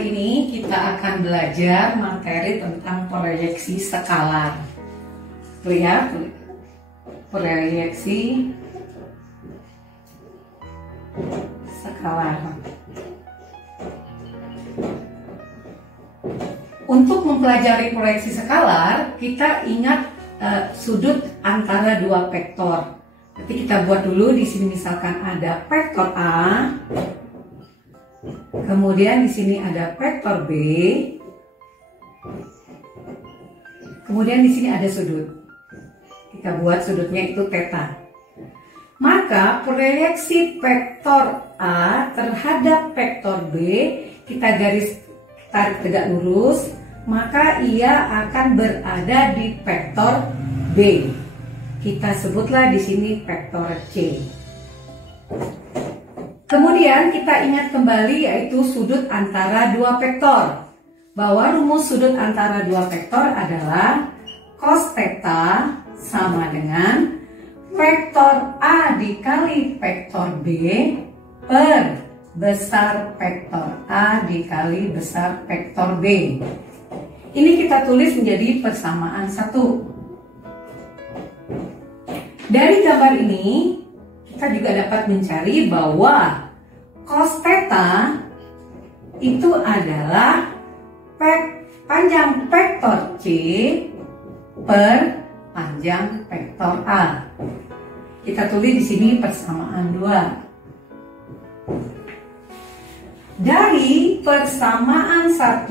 kali ini kita akan belajar materi tentang proyeksi skalar. Lihat, proyeksi skalar. Untuk mempelajari proyeksi skalar, kita ingat sudut antara dua vektor. Tapi kita buat dulu di sini, misalkan ada vektor A, kemudian di sini ada vektor B, kemudian di sini ada sudut. Kita buat sudutnya itu theta. Maka proyeksi vektor A terhadap vektor B kita garis tarik tegak lurus, maka ia akan berada di vektor B. Kita sebutlah di sini vektor C. Kemudian kita ingat kembali yaitu sudut antara dua vektor. Bahwa rumus sudut antara dua vektor adalah cos theta sama dengan vektor A dikali vektor B per besar vektor A dikali besar vektor B. Ini kita tulis menjadi persamaan satu. Dari gambar ini kita juga dapat mencari bahwa cos theta itu adalah panjang vektor C per panjang vektor A. Kita tulis di sini persamaan 2. Dari persamaan 1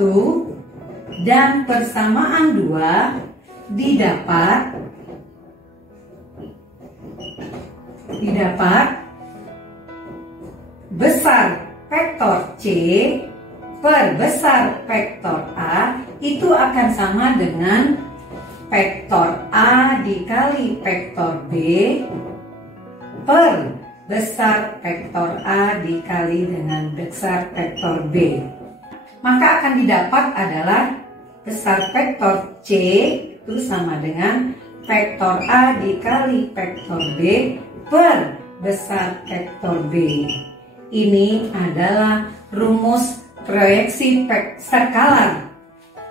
dan persamaan 2 didapat besar vektor C per besar vektor A itu akan sama dengan vektor A dikali vektor B per besar vektor A dikali dengan besar vektor B. Maka akan didapat adalah besar vektor C itu sama dengan vektor A dikali vektor B per besar vektor B. Ini adalah rumus proyeksi skalar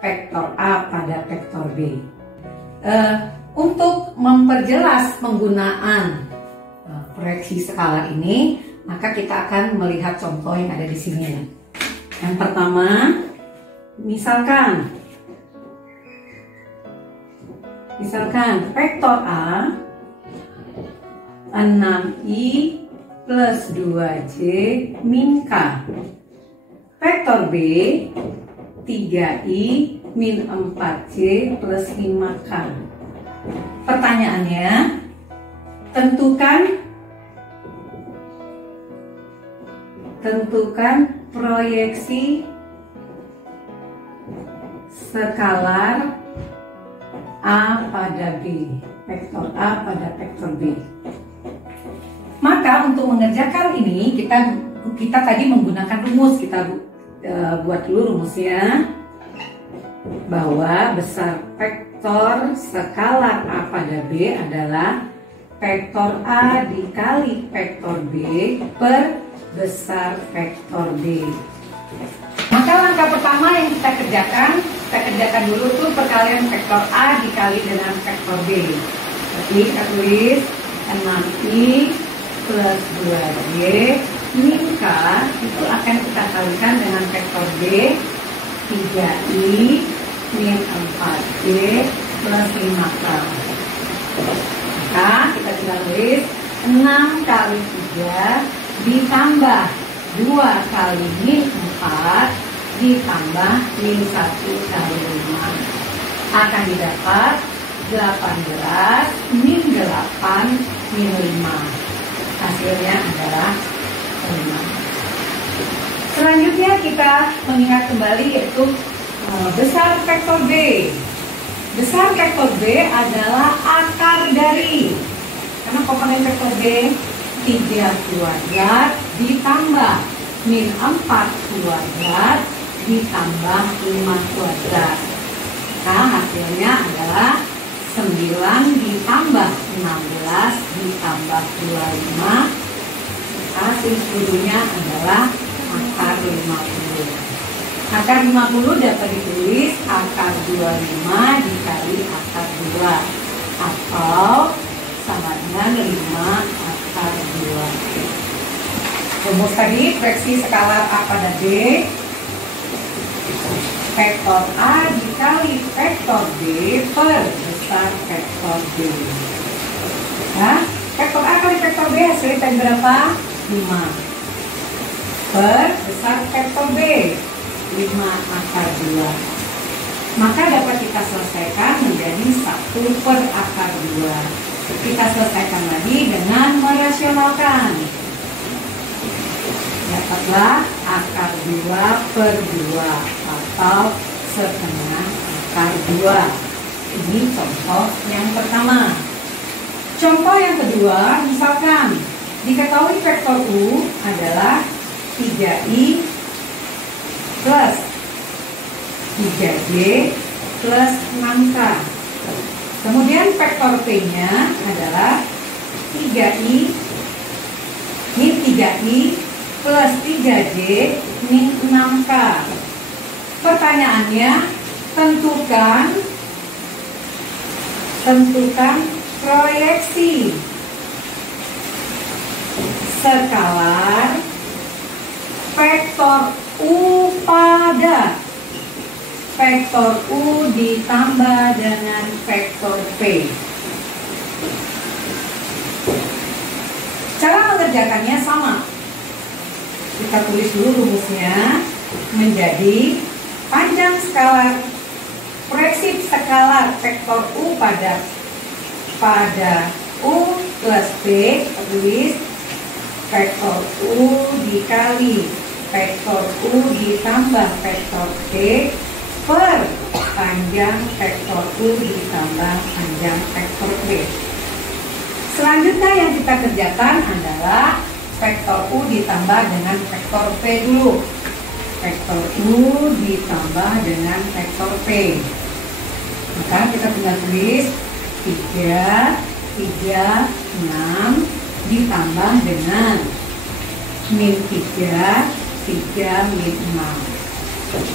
vektor A pada vektor B. Untuk memperjelas penggunaan proyeksi skalar ini, maka kita akan melihat contoh yang ada di sini. Yang pertama, misalkan vektor A 6i plus 2j min k. Vektor B 3i min 4j plus 5k. Pertanyaannya, tentukan proyeksi skalar A pada B, vektor A pada vektor B. Maka untuk mengerjakan ini kita tadi menggunakan rumus. Kita buat dulu rumusnya, bahwa besar vektor skalar A pada B adalah vektor A dikali vektor B per besar vektor B. Maka langkah pertama yang kita kerjakan dulu tuh perkalian vektor A dikali dengan vektor B. Jadi kita tulis 6i plus 2j min k itu akan kita kalikan dengan vektor B 3i min 4j plus 5k. Maka kita tinggal tulis 6 kali 3 ditambah 2 kali min 4 ditambah min 1 kali 5 akan didapat 18 min 8 min 5. Hasilnya adalah 5. Selanjutnya kita mengingat kembali yaitu besar vektor B. Besar vektor B adalah akar dari, karena komponen vektor B 3 kuadrat ditambah min 4 kuadrat ditambah 5 kuadrat. Nah, hasilnya adalah 9 ditambah 16 ditambah 25. Hasil sekutunya adalah akar 50. Akar 50 dapat ditulis akar 25 dikali akar 2 atau sama dengan 5 akar 2. Rumus tadi proyeksi skalar A pada B, vektor A dikali vektor B per besar vektor B. Nah, vektor A kali vektor B hasilnya tadi berapa? 5 per besar vektor B 5 akar 2. Maka dapat kita selesaikan menjadi 1 per akar 2. Kita selesaikan lagi dengan merasionalkan. Dapatlah akar 2 per 2 atau setengah akar 2. Ini contoh yang pertama. Contoh yang kedua, misalkan diketahui vektor U adalah 3i plus 3j plus 6k. Kemudian vektor P-nya adalah 3i min 3i plus 3j min 6k. Pertanyaannya, tentukan proyeksi skalar vektor U pada vektor U ditambah dengan vektor P. Cara mengerjakannya sama. Kita tulis dulu rumusnya menjadi panjang skalar proyeksi skalaar vektor U pada U plus P, tulis vektor U dikali vektor U ditambah vektor P per panjang vektor U ditambah panjang vektor P. Selanjutnya yang kita kerjakan adalah vektor U ditambah dengan vektor P dulu. Vektor U ditambah dengan vektor P. Maka kita tinggal tulis 3, 6 ditambah dengan min 3, 3 min 6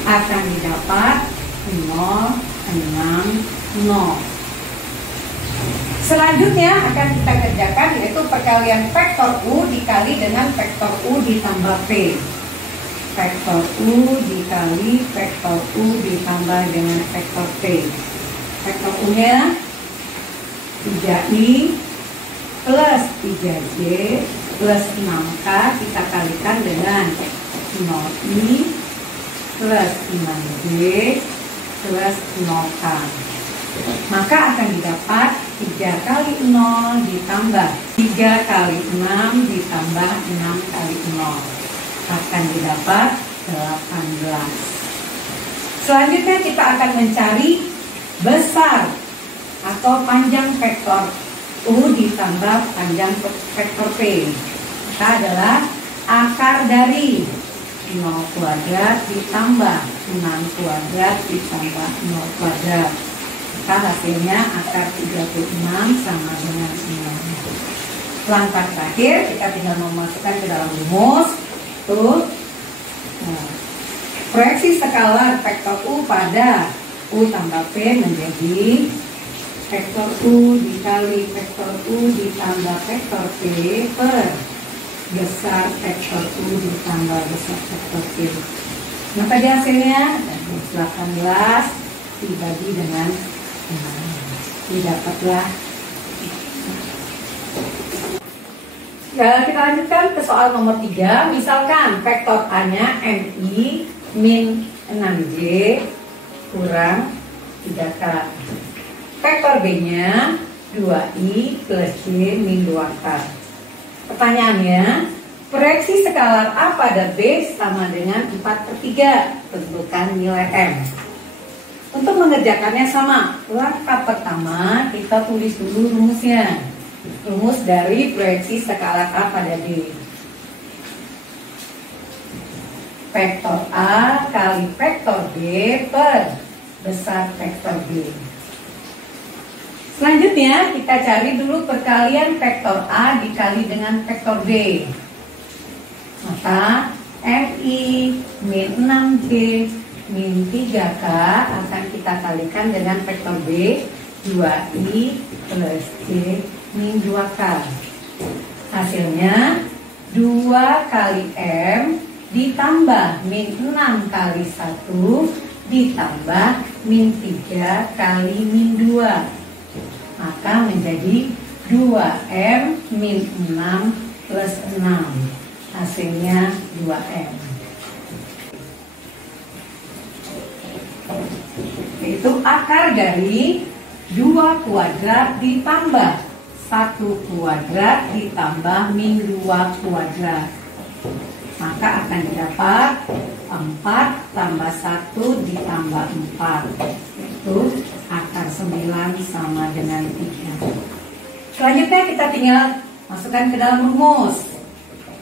akan didapat 0, 6, 0. Selanjutnya akan kita kerjakan yaitu perkalian vektor U dikali dengan vektor U ditambah P. Vektor U dikali vektor U ditambah dengan vektor P. Vektor U-nya 3i plus 3j plus 6k kita kalikan dengan 0i plus 6j plus 0k. Maka akan didapat 3 kali 0 ditambah 3 kali 6 ditambah 6 kali 0. Akan didapat 18. Selanjutnya kita akan mencari besar atau panjang vektor U ditambah panjang vektor P. Maka adalah akar dari 0 kuadrat ditambah 6 kuadrat ditambah 0 kuadrat. Maka hasilnya akar 36 sama dengan 9. Langkah terakhir kita tinggal memasukkan ke dalam rumus. Tuh. Nah, proyeksi skalaar vektor U pada U tambah P menjadi vektor U dikali vektor U ditambah vektor P per besar vektor U ditambah besar vektor P. Maka di hasilnya 18 dibagi dengan 6. Didapatlah. Kita lanjutkan ke soal nomor 3. Misalkan vektor A-nya MI min 6J kurang 3K. Vektor B-nya 2I plus J min 2K. Pertanyaannya, proyeksi skalaar A pada B sama dengan 4/3. Tentukan nilai M. Untuk mengerjakannya sama. Langkah pertama, kita tulis dulu rumusnya. Rumus dari proyeksi skalaar A pada B. Vektor A kali vektor B per besar vektor B. Selanjutnya kita cari dulu perkalian vektor A dikali dengan vektor B. Maka MI min 6J min 3K akan kita kalikan dengan vektor B 2I plus C min 2K. Hasilnya 2 kali M ditambah min 6 kali 1 ditambah min 3 kali min 2. Maka menjadi 2M min 6 plus 6. Hasilnya 2M. Yaitu akar dari 2 kuadrat ditambah 1 kuadrat ditambah min 2 kuadrat. Maka akan didapat 4 tambah 1 ditambah 4. Itu akar 9 sama dengan 3. Selanjutnya kita tinggal masukkan ke dalam rumus.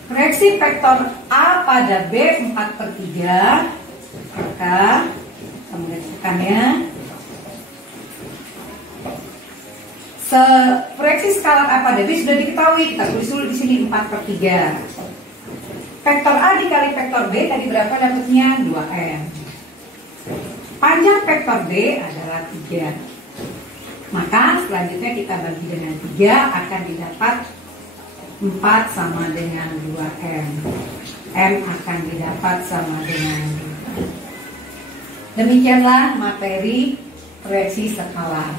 Proyeksi vektor A pada B 4/3. Maka kita mengajukannya. Proyeksi skalar A pada B sudah diketahui. Kita tulis dulu di sini 4/3. Vektor A dikali vektor B tadi berapa dapatnya? 2M. Panjang vektor B adalah 3. Maka selanjutnya kita bagi dengan 3 akan didapat 4 sama dengan 2M. M akan didapat sama dengan 2. Demikianlah materi proyeksi skalar.